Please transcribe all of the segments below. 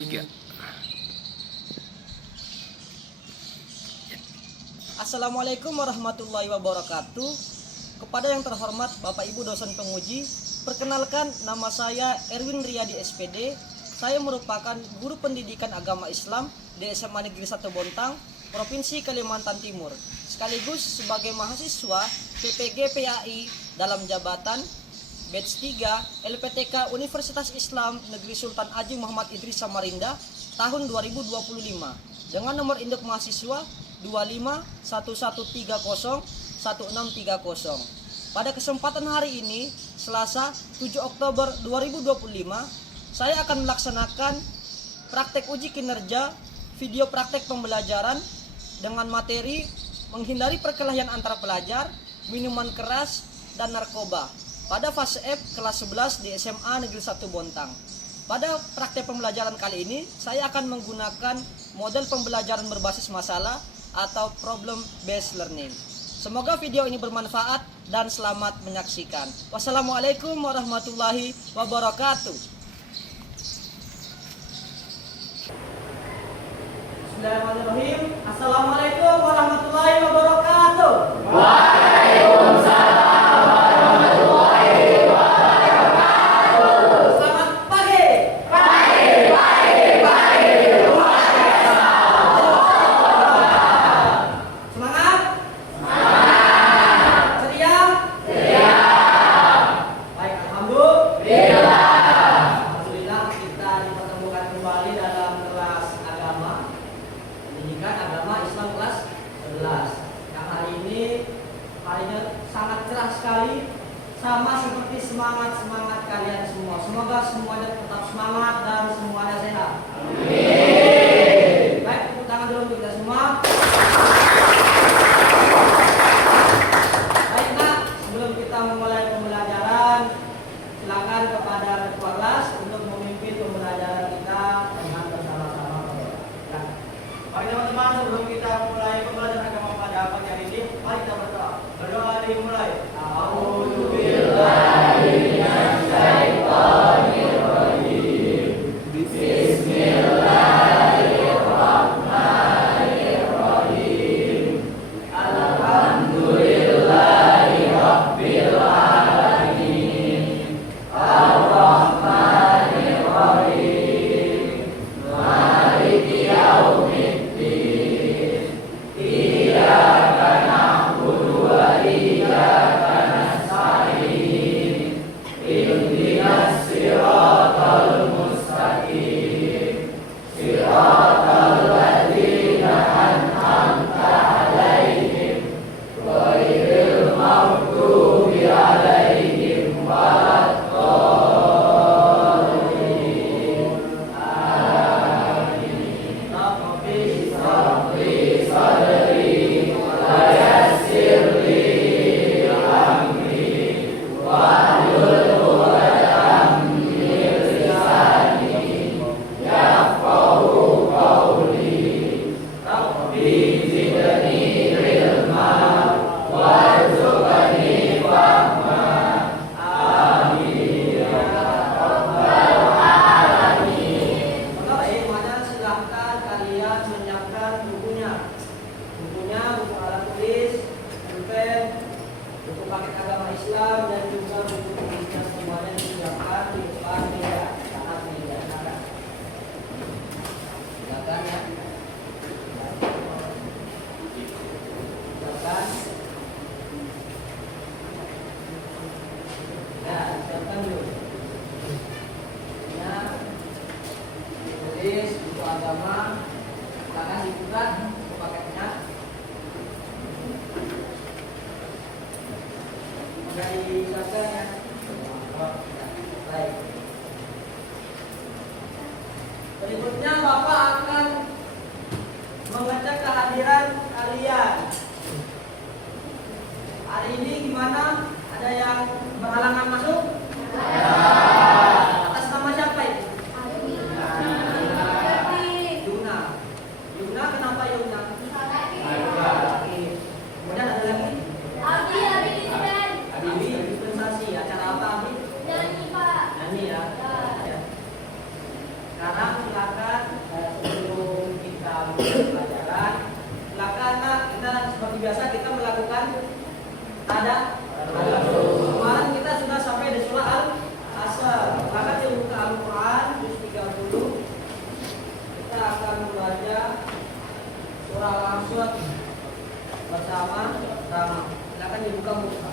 Tiga. Assalamualaikum warahmatullahi wabarakatuh. Kepada yang terhormat Bapak Ibu dosen penguji, perkenalkan nama saya Erwin Riyadi SPD. Saya merupakan guru pendidikan agama Islam di SMA Negeri 1 Bontang, Provinsi Kalimantan Timur. Sekaligus sebagai mahasiswa PPG PAI dalam jabatan Batch 3 LPTK Universitas Islam Negeri Sultan Haji Muhammad Idris Samarinda tahun 2025 dengan nomor induk mahasiswa 2511301630. Pada kesempatan hari ini, Selasa 7 Oktober 2025, saya akan melaksanakan praktek uji kinerja video praktek pembelajaran dengan materi menghindari perkelahian antar pelajar, minuman keras, dan narkoba pada fase F kelas 11 di SMA Negeri 1 Bontang. Pada praktek pembelajaran kali ini, saya akan menggunakan model pembelajaran berbasis masalah atau problem based learning. Semoga video ini bermanfaat dan selamat menyaksikan. Wassalamualaikum warahmatullahi wabarakatuh. Bismillahirrahmanirrahim. Assalamualaikum warahmatullahi wabarakatuh. Waalaikumsalam. Sama seperti semangat kalian semua. Semoga semuanya tetap semangat dan semuanya sehat. Amin. Baik, tepuk tangan dulu untuk kita semua. Baik nak, sebelum kita memulai pembelajaran, silakan kepada ketua kelas untuk memimpin pembelajaran kita dengan bersama-sama. Ya. Baik teman-teman, sebelum kita mulai pembelajaran agama pada pagi hari ini, mari kita berdoa. Berdoa dimulai. Berikutnya Bapak akan mengecek kehadiran kalian. Hari ini gimana? Ada yang berhalangan masuk? Ada. Atas nama siapa ini? Yuna. Yuna, kenapa Yuna? Kemudian ada lagi? Abi dispensasi acara pelajaran. Silakan kita seperti biasa kita melakukan ada. Kemarin kita sudah sampai di surah Al-Asr. Silakan dibuka Al-Quran juz 30. Kita akan membaca surah Al-Asr bersama Rama. Silakan dibuka muka.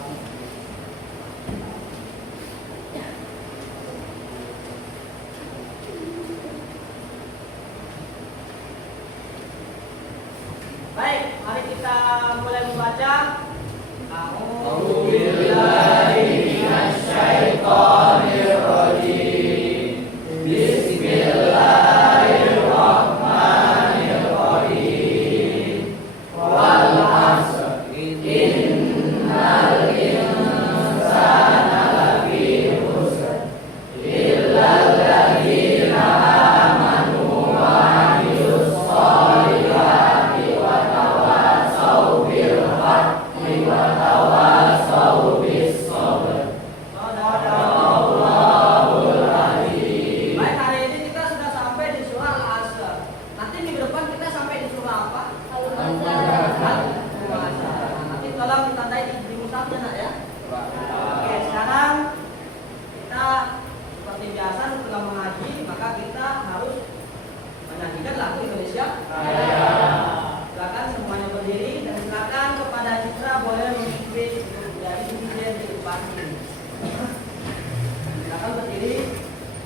Baik, mari kita mulai membaca.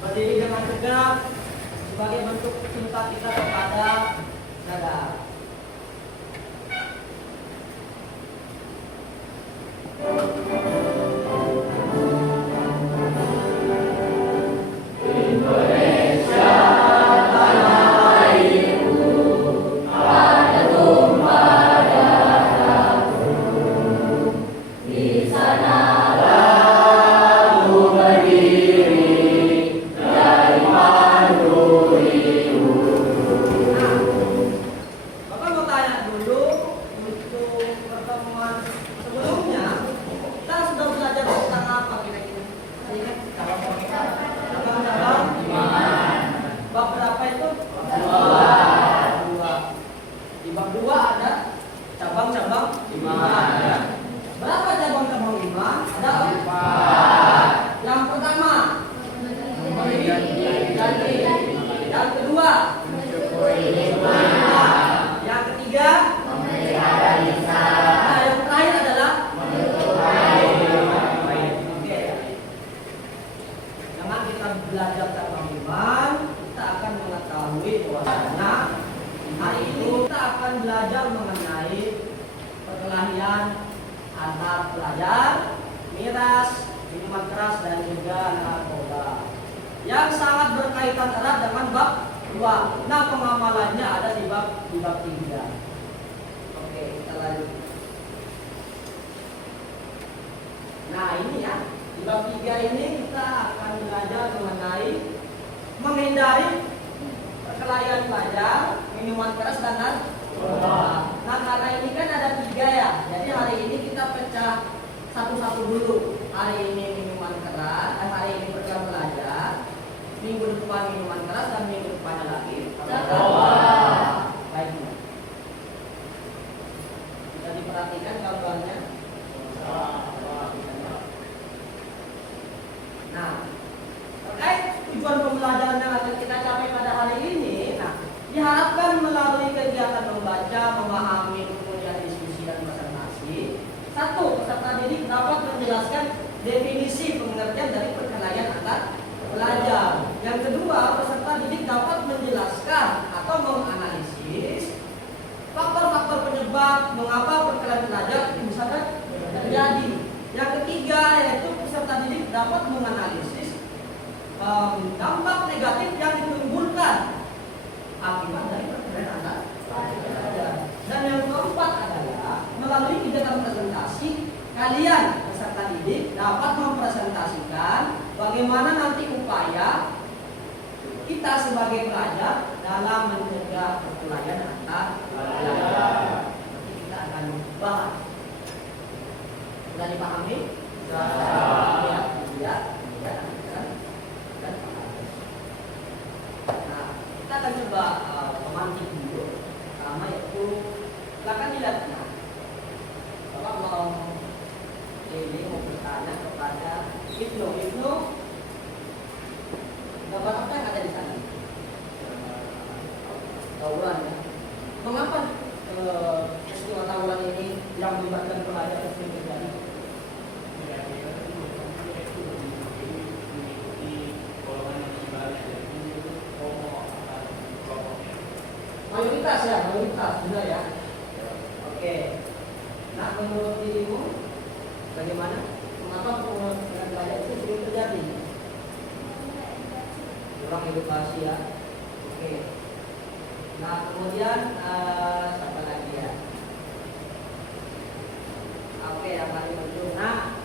Berdiri dengan tegak sebagai bentuk cinta kita kepada negara. Belajar mengenai perkelahian antar pelajar, miras, minuman keras dan juga narkoba yang sangat berkaitan erat dengan bab 2. Nah, pengamalannya ada di bab 3. Oke, kita lanjut. Nah, ini ya, di bab 3 ini kita akan belajar mengenai menghindari perkelahian pelajar, minuman keras dan narkoba. Nah, karena ini kan ada 3 ya, jadi hari ini kita pecah satu-satu dulu. Hari ini minuman keras, hari ini perkelahian pelajar, minggu depan minuman keras dan minggu depannya lagi baik. Bisa diperhatikan gambarnya. Nah, terkait tujuan pembelajaran yang akan kita capai pada hari ini, diharapkan melalui kegiatan membaca, memahami, kemudian diskusi dan presentasi. 1. Peserta didik dapat menjelaskan definisi pengertian dari perkelahian antar pelajar. Yang kedua, peserta didik dapat menjelaskan atau menganalisis faktor-faktor penyebab mengapa perkelahian pelajar itu bisa terjadi. Yang ketiga, yaitu peserta didik dapat menganalisis dampak negatif yang ditimbulkan akibat dari perkelahian antar pelajar. Dan yang keempat adalah melalui kegiatan presentasi, kalian peserta didik dapat mempresentasikan bagaimana nanti upaya kita sebagai pelajar dalam mencegah perkelahian antar pelajar. Nanti kita akan bahas. Sudah dipahami? Sudah. Ya. Nah, kita akan coba memantik dulu pertama yaitu silakan dilihat. Nah, Bapak mau mau bertanya kepada Ibnu, gambar apa yang ada di sana? Tawuran ya. Mengapa peristiwa tawuran ini yang melibatkan pelajar sering terjadi? Mayoritas benar ya. Oke. Nah, menurut dirimu bagaimana? Mengapa dengan pelajar itu sering terjadi? Kurang edukasi ya. Oke. Nah, kemudian siapa lagi ya? Oke, yang paling penting. Nah,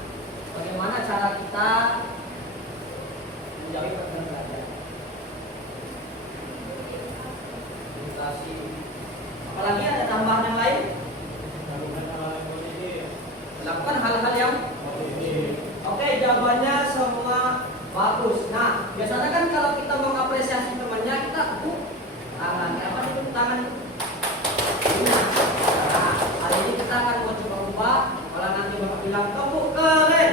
bagaimana cara kita menjauhi perkara pelajar? Edukasi. Apalagi ada tambahan yang lain? Lakukan hal-hal yang oke, jawabannya semua bagus. Nah, biasanya kan kalau kita mengapresiasi temannya, kita tepuk tangan. Apa itu tepuk tangan? Nah, hari ini kita akan mau coba ubah. Kalau nanti bapak bilang tepuk keren,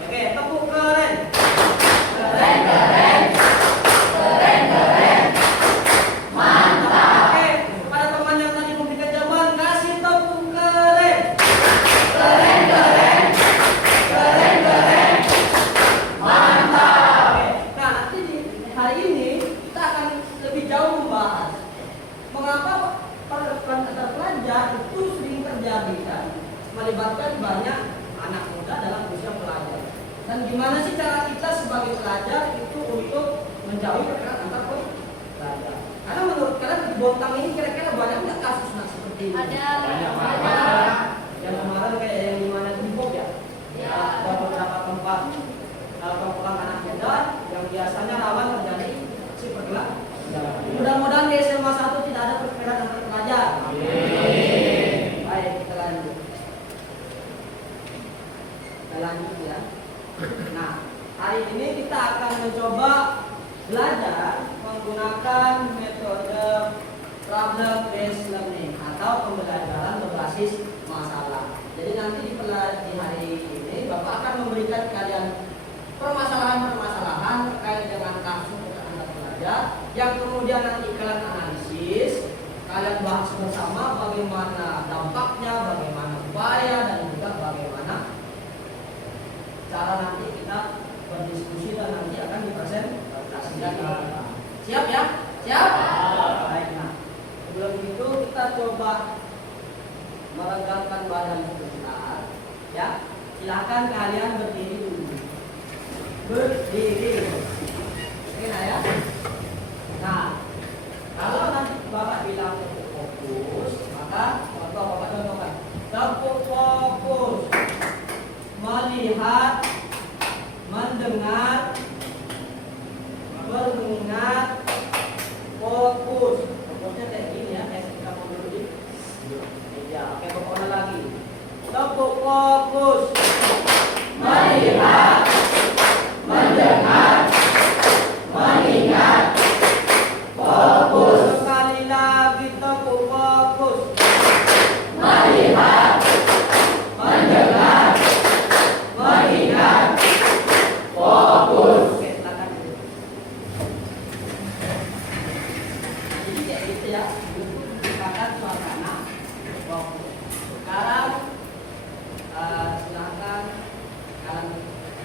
oke, tepuk keren, keren, keren, keren, keren, mantap. Oke, kepada teman yang tadi memberikan jawaban, kasih tepuk keren, keren, keren, keren, keren, mantap. Oke, nah nanti di hari ini kita akan lebih jauh membahas mengapa pergerakan antar pelajar itu sering terjadi kan, melibatkan banyak anak muda dalam usia pelajar. Dan gimana sih cara kita sebagai pelajar itu untuk menjauhi pergerakan antar pelajar? Karena menurut kalian di Bontang ini kira-kira banyak nggak kasus seperti ini? Ada. Yang kemarin kayak yang di mana di Bogor ya? Ya. Ada beberapa tempat perkumpulan anak muda yang biasanya rawan terjadi si pergerakan. Mudah-mudahan di SMA 1 tidak ada pergerakan antar pelajar. Baik, kita lanjut. Kita lanjut ya. Nah, hari ini kita akan mencoba belajar menggunakan metode problem based learning atau pembelajaran berbasis masalah. Jadi nanti di hari ini Bapak akan memberikan kalian permasalahan-permasalahan terkait dengan kasus antar pelajar yang kemudian nanti kalian analisis, kalian bahas bersama bagaimana dampaknya, bagaimana upaya dan juga bagaimana cara nanti kita berdiskusi dan nanti akan dipresentasikan. Siap ya? Siap? Baik. Nah, sebelum itu kita coba meregangkan badan sebentar. Ya, silakan kalian berdiri dulu. Berdiri. Oke, nah ya. Nah, kalau nanti Bapak bilang tepuk fokus, maka Bapak contohkan. Tepuk fokus. Melihat, mendengar, mengingat, fokus. Fokusnya kayak gini ya, kayak kita mau dulu di. Ya, oke, pokoknya lagi. Tepuk fokus. Melihat, mendengar, mengingat, fokus. Sekali lagi tepuk fokus. Melihat, mendengar, mengingat, fokus. Oke, silakan. Jadi kayak gitu ya, silakan suasana fokus. Sekarang silakan kalian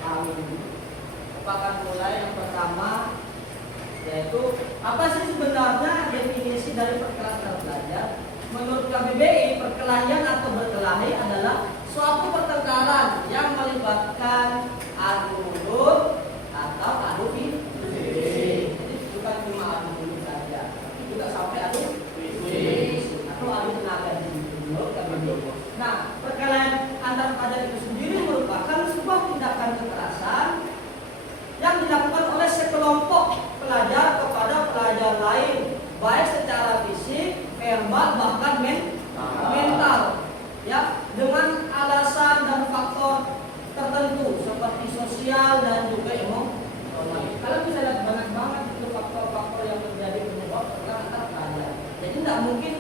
tahu dulu. Bapak akan mulai yang pertama, yaitu apa sih sebenarnya definisi dari perkelahian pelajar? Menurut KBBI, perkelahian atau berkelahi adalah suatu pertengkaran yang melibatkan adu mulut atau adu fisik. Jadi bukan cuma adu mulut saja, tapi juga sampai adu fisik atau adu tenaga di mulut KBBI. Nah, perkelahian antar pelajar itu sendiri merupakan sebuah tindakan kekerasan yang dilakukan oleh sekelompok pelajar kepada pelajar lain, baik secara fisik, verbal, bahkan mental, ya, dengan alasan dan faktor tertentu seperti sosial dan juga emosional. Kalian bisa lihat banyak banget itu faktor-faktor yang terjadi penyebab perkelahian antar pelajar. Jadi tidak mungkin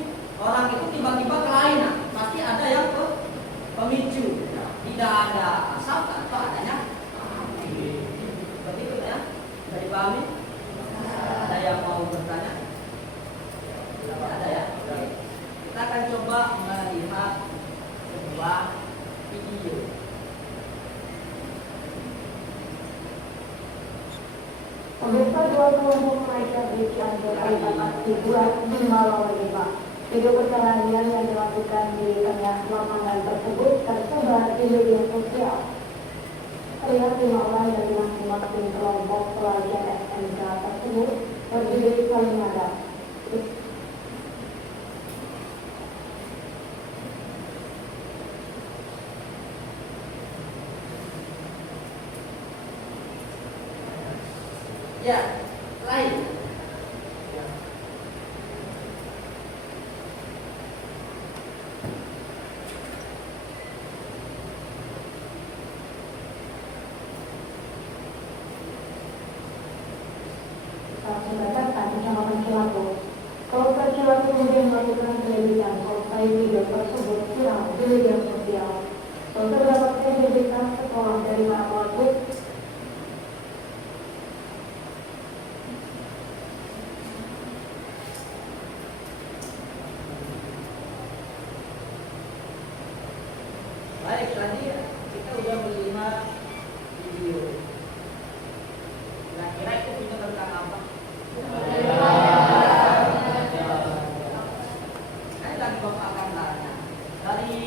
orang itu tiba-tiba kelainan, pasti ada yang pemicu. Tidak ada asap atau adanya api. Seperti itu ya. Bisa dipahami? Ada yang mau bertanya? Tidak ada ya. Oke. Kita akan coba melihat sebuah video. Pemirsa, dua kelompok mereka di Cianjur dapat dibuat di Malang Lima. Video perkelahian yang dilakukan di tengah lapangan tersebut tersebar di media sosial. Terlihat 5 orang dari masing-masing kelompok pelajar SMK tersebut berdiri saling menghadap. Ya, lain. Saat Kecamatan Cilaku. Polres Cilaku kemudian melakukan penyelidikan usai video tersebut viral di media sosial. Terdapat identitas sekolah dari para pelaku. Baik, tadi kita sudah melihat video. Kira-kira itu video tentang apa? Saya lagi bapak akan tanya dari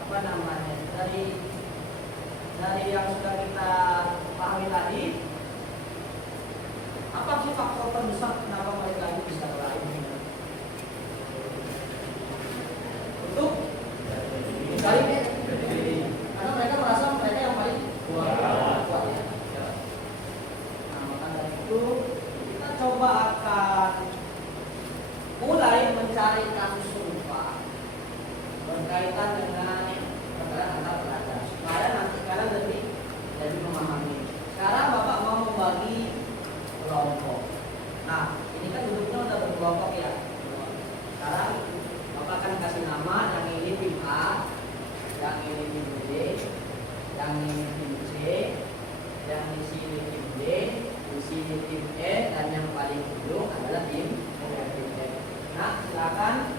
apa namanya? Dari yang sudah kita pahami tadi, apa sih faktor terbesar kenapa mereka itu bisa berlain? Untuk paling karena mereka merasa mereka yang paling kuat ya. Nah, maka dari itu kita coba akan mulai mencari kasus serupa berkaitan dengan perkara antar pelajar supaya nanti kalian lebih memahami. Sekarang Bapak mau membagi kelompok. Nah, ini kan duduknya udah berkelompok ya. Sekarang Bapak akan kasih nama, yang ini tim A, yang ini tim B, yang ini tim C, yang di sini tim D, di sini tim E, dan yang paling ujung adalah tim E. Nah, silakan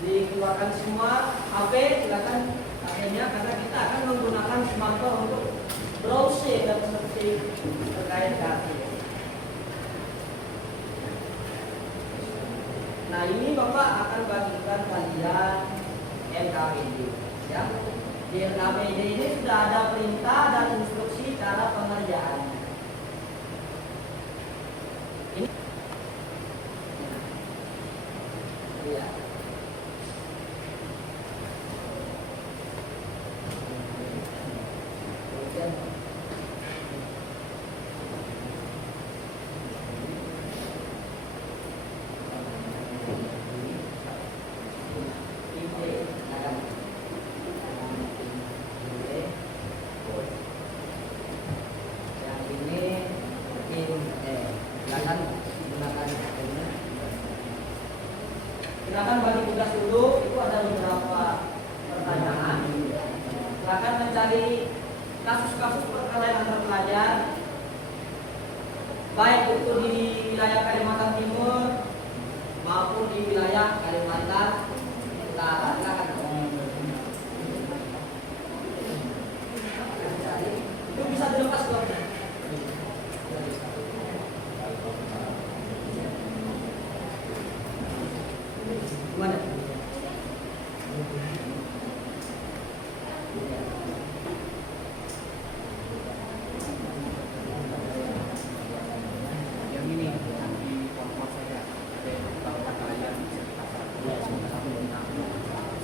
dikeluarkan semua HP, silakan HP-nya karena kita akan menggunakan smartphone untuk browsing dan seperti terkait data. Nah, ini Bapak akan bagikan kalian NKPD. Ya. Di NKPD ini sudah ada perintah dan instruksi cara pengerjaannya. Ini ya. Silakan bagi tugas dulu, itu ada beberapa pertanyaan. Silakan mencari kasus-kasus perkelahian antar pelajar, baik itu di wilayah Kalimantan Timur maupun di wilayah Kalimantan Utara. Silakan. Itu bisa dilepas dong. Gimana? Yang ini di kelompok saya ada yang tahu kalian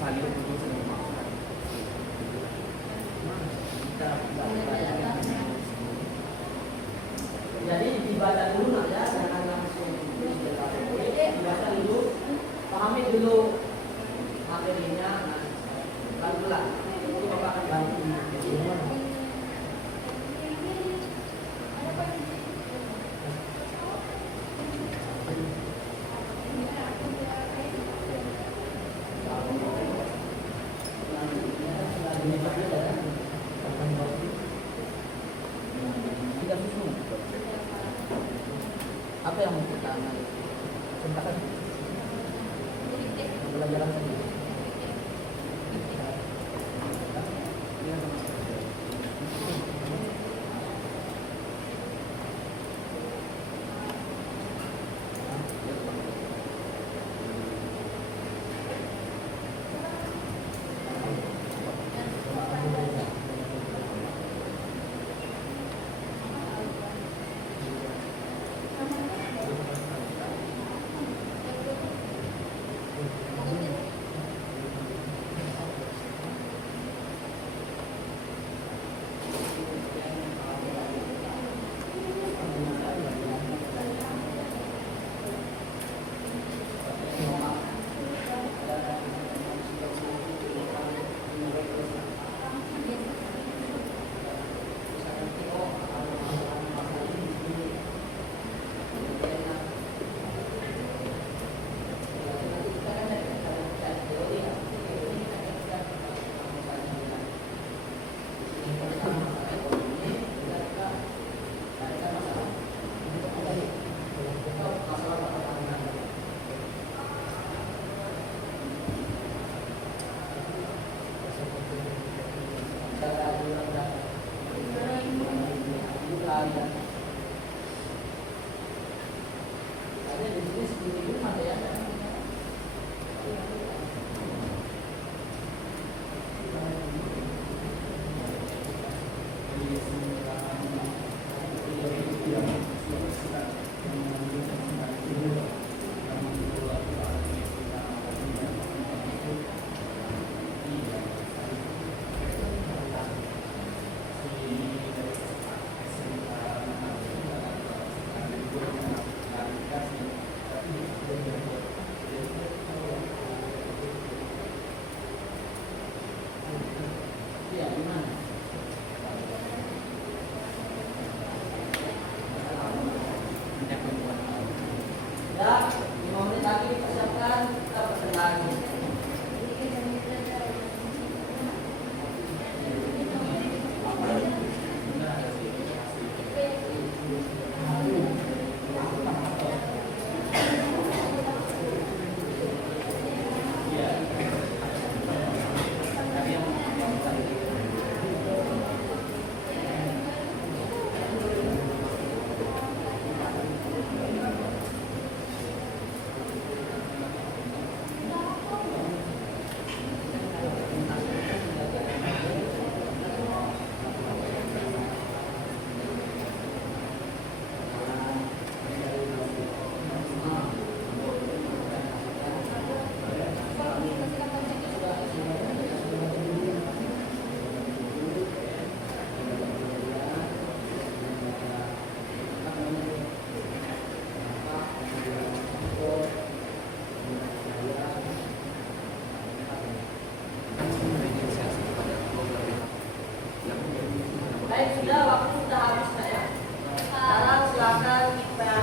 saling tuduh semua. Jadi dibaca dulu nak ya, jangan langsung dibaca dulu, pahami dulu materinya, lalu pelan. Itu Bapak akan bantu. Apa yang mau kita analisa? Singkat saja. Pembelajaran saja. Ya, 5 menit lagi persiapkan, kita pesen lagi. Baik, sudah, waktu sudah habis ya. Sekarang silakan kita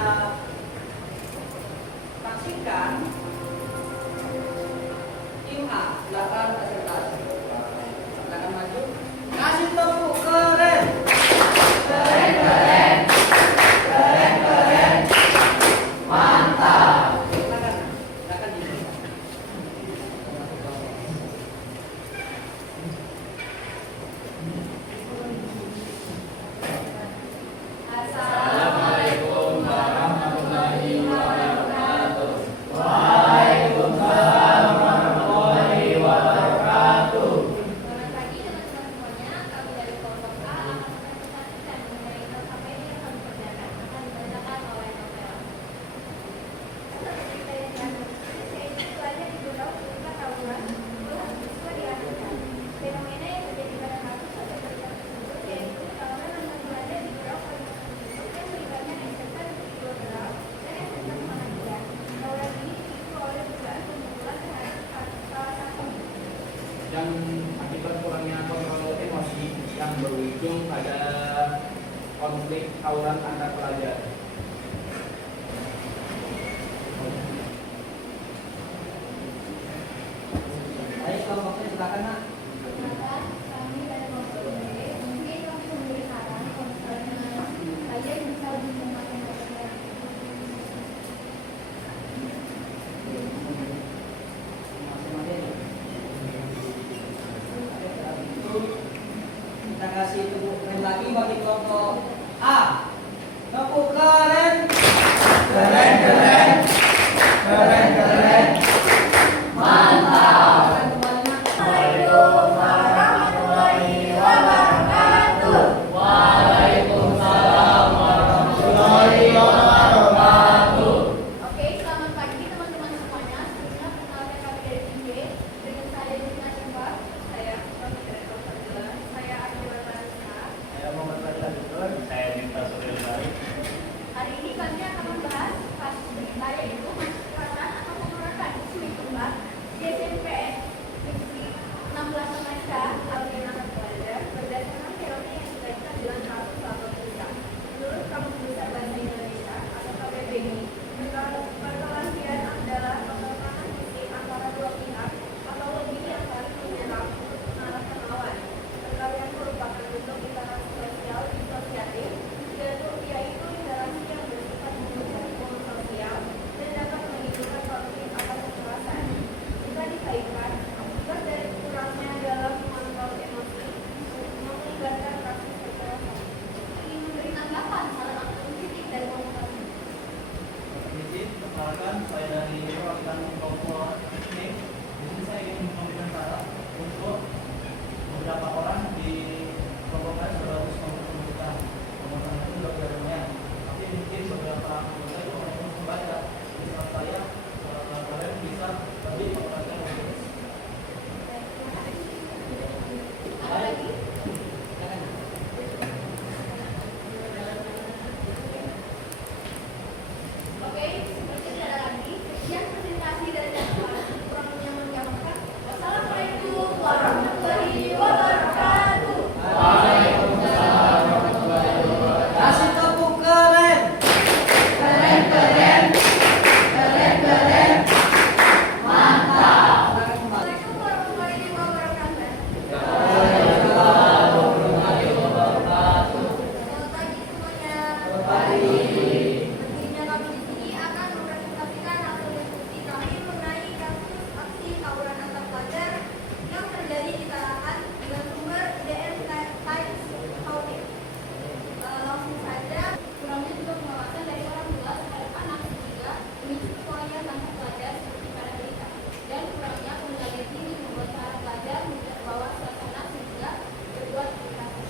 saksikan tim A, silakan presentasi. Silakan maju. Kasih tepuk keren. Keren, keren. Keren, keren. Mantap. Silakan dimulai. Assalamualaikum warahmatullahi wabarakatuh. Waalaikumsalam warahmatullahi wabarakatuh. Selamat pagi teman-teman semuanya. Kami dari kelompok A akan mempresentasikan mengenai LKPI yang kami kerjakan akan dibacakan oleh novel. Seperti kita yang dianalisis, yaitu pelajar di Gurau ketika tawuran puluhan siswa diamankan. Fenomena yang terjadi pada kasus atau berita tersebut yaitu tawuran antar pelajar di Gurau Kalimantan yang melibatkan SMK Negeri 2 Gurau dan SMK Muhammadiyah. Tawuran ini dipicu oleh dugaan pemukulan terhadap salah satu Dan akibat kurangnya kontrol emosi yang berujung pada konflik tawuran antar pelajar. Baik, kelompoknya silakan, Nak. Maka kami dari kelompok B mungkin kami memberi saran kalau misalnya kalian bisa lebih memakai perkenalkan, saya dari perwakilan kelompok ini. Di sini saya ingin memberikan syarat untuk beberapa orang di kelompok saya sudah bagus membutuhkan pembangunan itu sudah berjalan, tapi mungkin beberapa anggota itu orang yang membaca. Jadi saran saya kalian bisa lebih memperhatikan komunitas. Ada lagi? Oke, seperti tidak ada lagi. Sekian presentasi dari Jakarta. Kurang lebihnya mengucapkan wassalamualaikum warahmatullahi wabarakatuh. Kasih tepuk keren. Assalamualaikum warahmatullahi wabarakatuh. Selamat pagi semuanya. Tentunya kami di sini akan mempresentasikan hasil diskusi kami mengenai kasus aksi tawuran antar pelajar yang terjadi di kalangan dengan sumber IDN Times Houting. Langsung saja, kurang lebih juga pengawasan dari orang tua terhadap anak sehingga memicu perkelahian antar pelajar seperti pada berita. Dan kurangnya pengendalian ini membuat para pelajar tidak terbawa suasana sehingga berbuat kekerasan.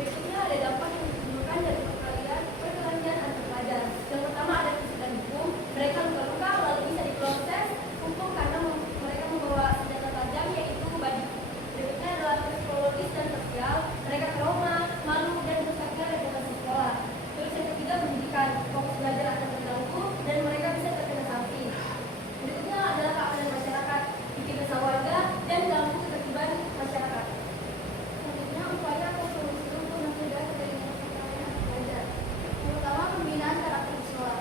Berikutnya ada dampak yang ditimbulkan dari perkelahian antar pelajar. Yang pertama ada kesulitan hukum, mereka luka-luka lalu bisa diproses hukum karena mereka membawa senjata tajam yaitu badi. Berikutnya adalah psikologis dan sosial, mereka trauma, malu dan rusaknya reputasi sekolah. Terus yang ketiga pendidikan, fokus belajar akan terganggu dan mereka bisa terkena sanksi. Berikutnya adalah keamanan masyarakat, bikin resah warga dan ganggu ketertiban masyarakat. Selanjutnya, upaya atau solusi untuk mencegah terjadinya perkelahian antar pelajar. Yang pertama, pembinaan karakter siswa.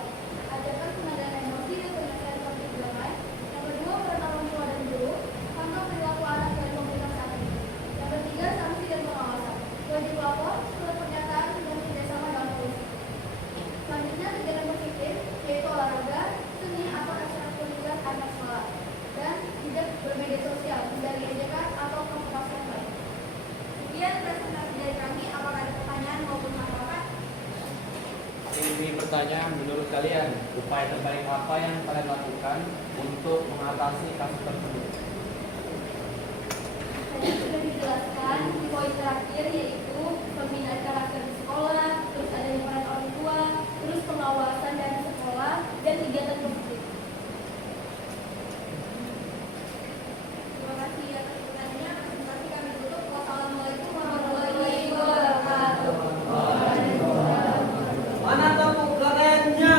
Ajarkan pengendalian emosi dan penyelesaian konflik damai. Yang kedua, peran orang tua dan guru. Pantau perilaku anak dan komunitas saat ini. Yang ketiga, sanksi dan pengawasan. Wajib lapor, surat pernyataan, dan kerjasama dalam polisi. Selanjutnya, kegiatan positif, yaitu olahraga, seni, atau acara kuliah anak sekolah. Dan tidak bermedia sosial, hindari ejekan atau provokasi yang lain. Sekian presentasi dari kami. Apakah ada pertanyaan maupun tanggapan? Ini pertanyaan, menurut kalian upaya terbaik apa yang kalian lakukan untuk mengatasi kasus tersebut? Tadi sudah dijelaskan di poin terakhir yaitu pembinaan karakter di sekolah, terus adanya peran orang tua, terus pengawasan dari sekolah dan kegiatan positif. Terima kasih atas pertanyaannya. Presentasi kami tutup. Wassalamualaikum warahmatullahi wabarakatuh. Mana tepuk kerennya?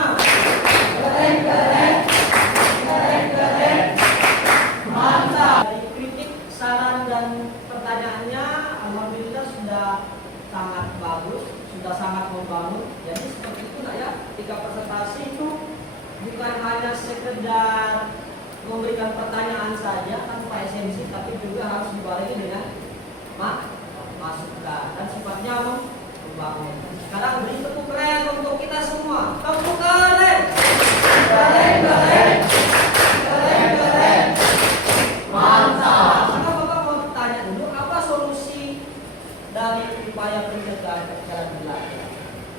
Mantap. Dari kritik, saran dan pertanyaannya, alhamdulillah sudah sangat bagus, sudah sangat membangun. Jadi seperti itu nak ya, ketika presentasi itu bukan hanya sekedar memberikan pertanyaan saja tanpa esensi, tapi juga harus dibarengi dengan masukan dan sifatnya membangun. Sekarang beri tepuk keren untuk kita semua. Tepuk keren. Mantap. Maka Bapak mau tanya dulu, apa solusi dari upaya pencegahan kekerasan belajar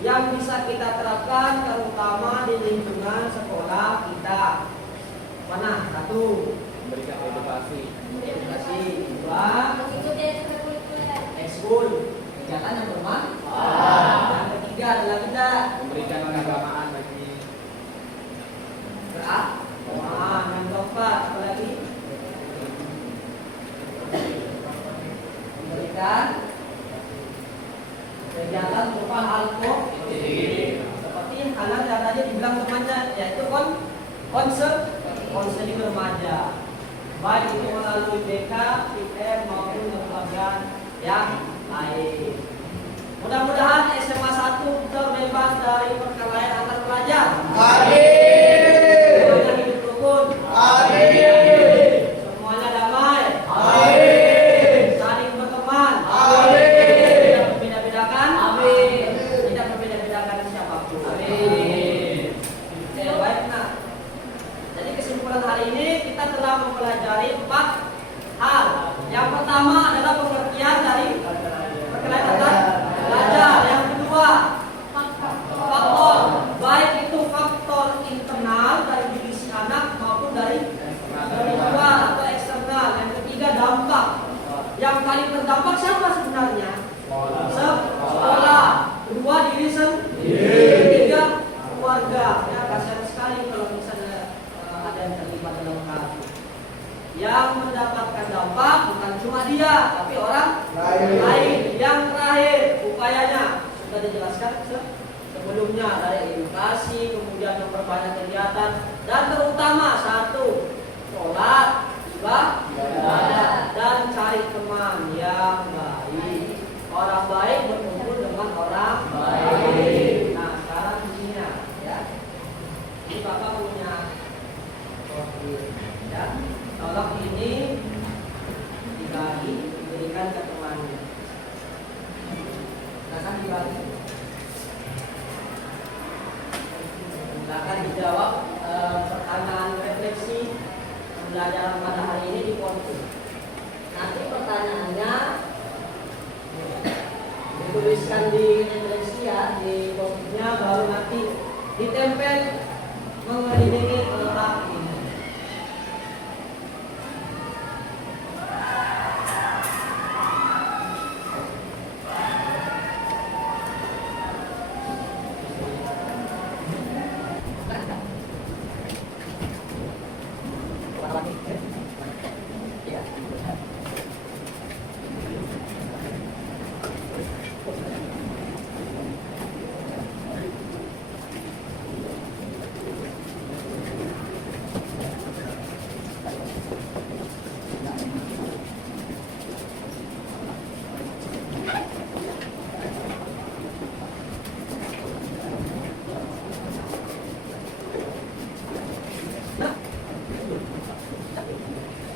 yang bisa kita terapkan terutama di lingkungan sekolah kita? Mana? Satu, Memberikan edukasi. edukasi. Dua, Mengikuti ekstrakurikuler. ekskul, kegiatan yang bermanfaat. Yang ketiga adalah kita Memberikan keagamaan bagi beragama. Yang keempat apalagi? Memberikan kegiatan berupa hal seperti hal yang tadi dibilang temannya, yaitu konseling remaja, baik itu melalui BK, IPM maupun lembaga yang lain. Mudah-mudahan SMA 1 terbebas dari perkelahian antar pelajar. Semuanya hidup rukun. Semuanya damai. Saling berteman. Tidak berbeda-bedakan. Tidak berbeda-bedakan siapapun. Oke, baik. Nah, jadi kesimpulan hari ini kita telah mempelajari 4 hal. Yang pertama adalah pengertian dari perkelahian antar pelajar. Yang kedua, faktor baik itu sebelumnya dari edukasi, kemudian memperbanyak kegiatan, dan terutama satu, sholat, ibadah, dan cari teman yang baik. Orang baik berkumpul dengan orang baik. Nah, sekarang isinya ya. Ini Bapak punya profil ya. Tolong ini dibagi, diberikan ke temannya. Silakan dibagi. Silakan dijawab pertanyaan refleksi pembelajaran pada hari ini di konten. Nanti pertanyaannya dituliskan di refleksi ya, di kontennya, baru nanti ditempel mengelilingi kotak ini.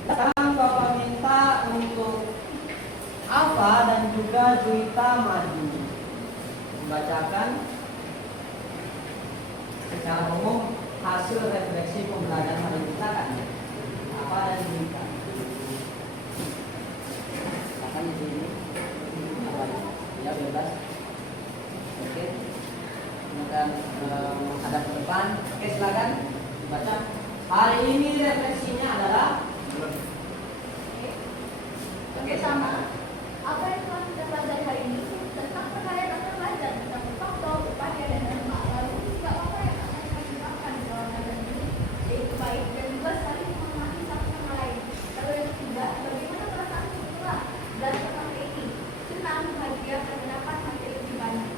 Sekarang Bapak minta untuk Alfa dan juga Juwita maju membacakan secara umum hasil refleksi pembelajaran hari ini. Silakan Alfa dan Juwita. Silakan di sini. Ya, bebas. Oke. Kemudian menghadap ke depan. Oke, silakan dibaca. Hari ini refleksinya adalah Oke, sama. Apa yang telah kita pelajari hari ini tentang perkara dokter belajar tentang faktor, upaya, dan dampak, lalu juga apa yang akan kita gunakan di dalam belajar ini, yaitu baik dan juga saling memahami satu sama lain. Lalu yang ketiga, bagaimana perasaan setelah belajar sampai ini? Senang, bahagia, dan mendapat materi lebih banyak.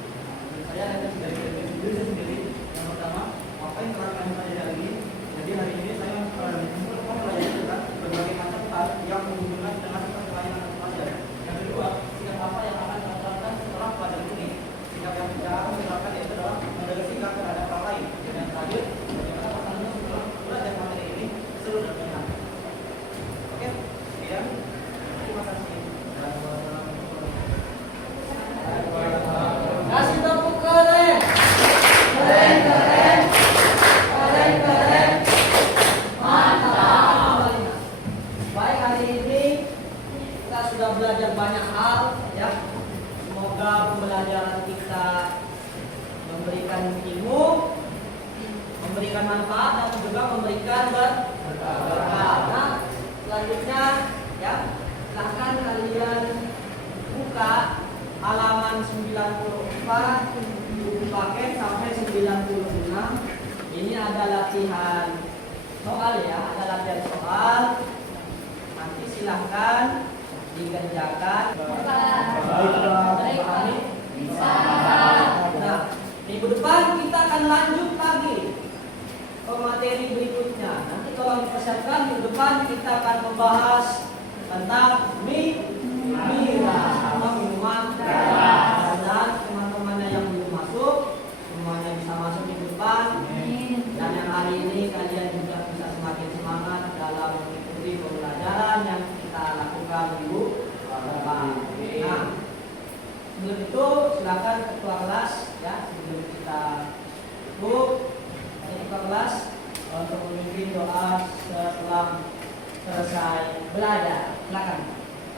Saya ada dari diri saya sendiri. Yang pertama, apa yang telah kami pelajari hari ini. Jadi hari ini saya mempelajari tentang berbagai macam hal yang menghubungkan dengan pelayanan pelajar. Yang kedua, sikap apa yang akan kita terapkan setelah pelajaran ini. Sikap yang kita akan terapkan yaitu adalah menjaga sikap terhadap orang lain. Dan yang terakhir, bagaimana pasangannya setelah belajar materi ini seru dan menyenangkan. Oke, sekian. Terima kasih. Kasih tepuk keren. Keren, keren. Keren, keren. Mantap. Baik, hari ini kita sudah belajar banyak hal ya. Semoga pembelajaran kita memberikan ilmu, memberikan manfaat, dan juga memberikan berkah. Nah, selanjutnya ya, silahkan kalian buka halaman 94 buku paket sampai 96. Ini ada latihan soal ya, ada latihan soal. Nanti silahkan dikerjakan. Pahami? Bisa. Nah, minggu depan kita akan lanjut lagi ke materi berikutnya. Nanti tolong dipersiapkan, minggu depan kita akan membahas tentang miras atau minuman keras. Dan teman-temannya yang belum masuk, semuanya bisa masuk minggu depan. Dan yang hari ini kalian juga bisa semakin semangat dalam mengikuti pembelajaran yang kita lakukan minggu depan. Nah, sebelum itu silakan ketua kelas ya, sebelum kita tutup, ketua kelas untuk memimpin doa setelah selesai belajar. Silakan.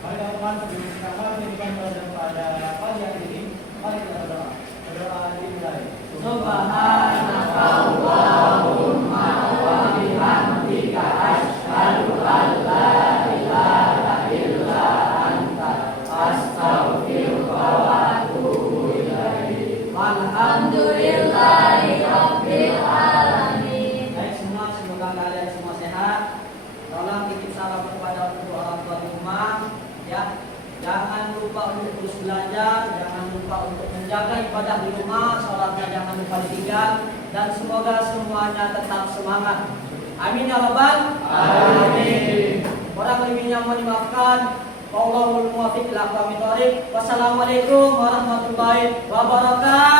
Mari teman-teman, sebelum kita melanjutkan pelajaran pada pagi hari ini, mari kita berdoa. Berdoa dimulai. Subhanakallahumma wa bihamdika asyhadu an la ilaha illa anta astaghfiruka wa atubu ilaik. Walhamdulillahi rabbil alamin. Baik semua, semoga kalian semua sehat. Tolong titip salam kepada orang tua di rumah ya. Jangan lupa untuk terus belajar, jangan lupa untuk menjaga ibadah di rumah, sholatnya jangan lupa ditinggal, dan semoga semuanya tetap semangat. Amin ya rabbal alamin. Orang lebihnya mohon dimaafkan. Wallahul muwaffiq ila aqwamit thoriq. Wassalamualaikum warahmatullahi wabarakatuh.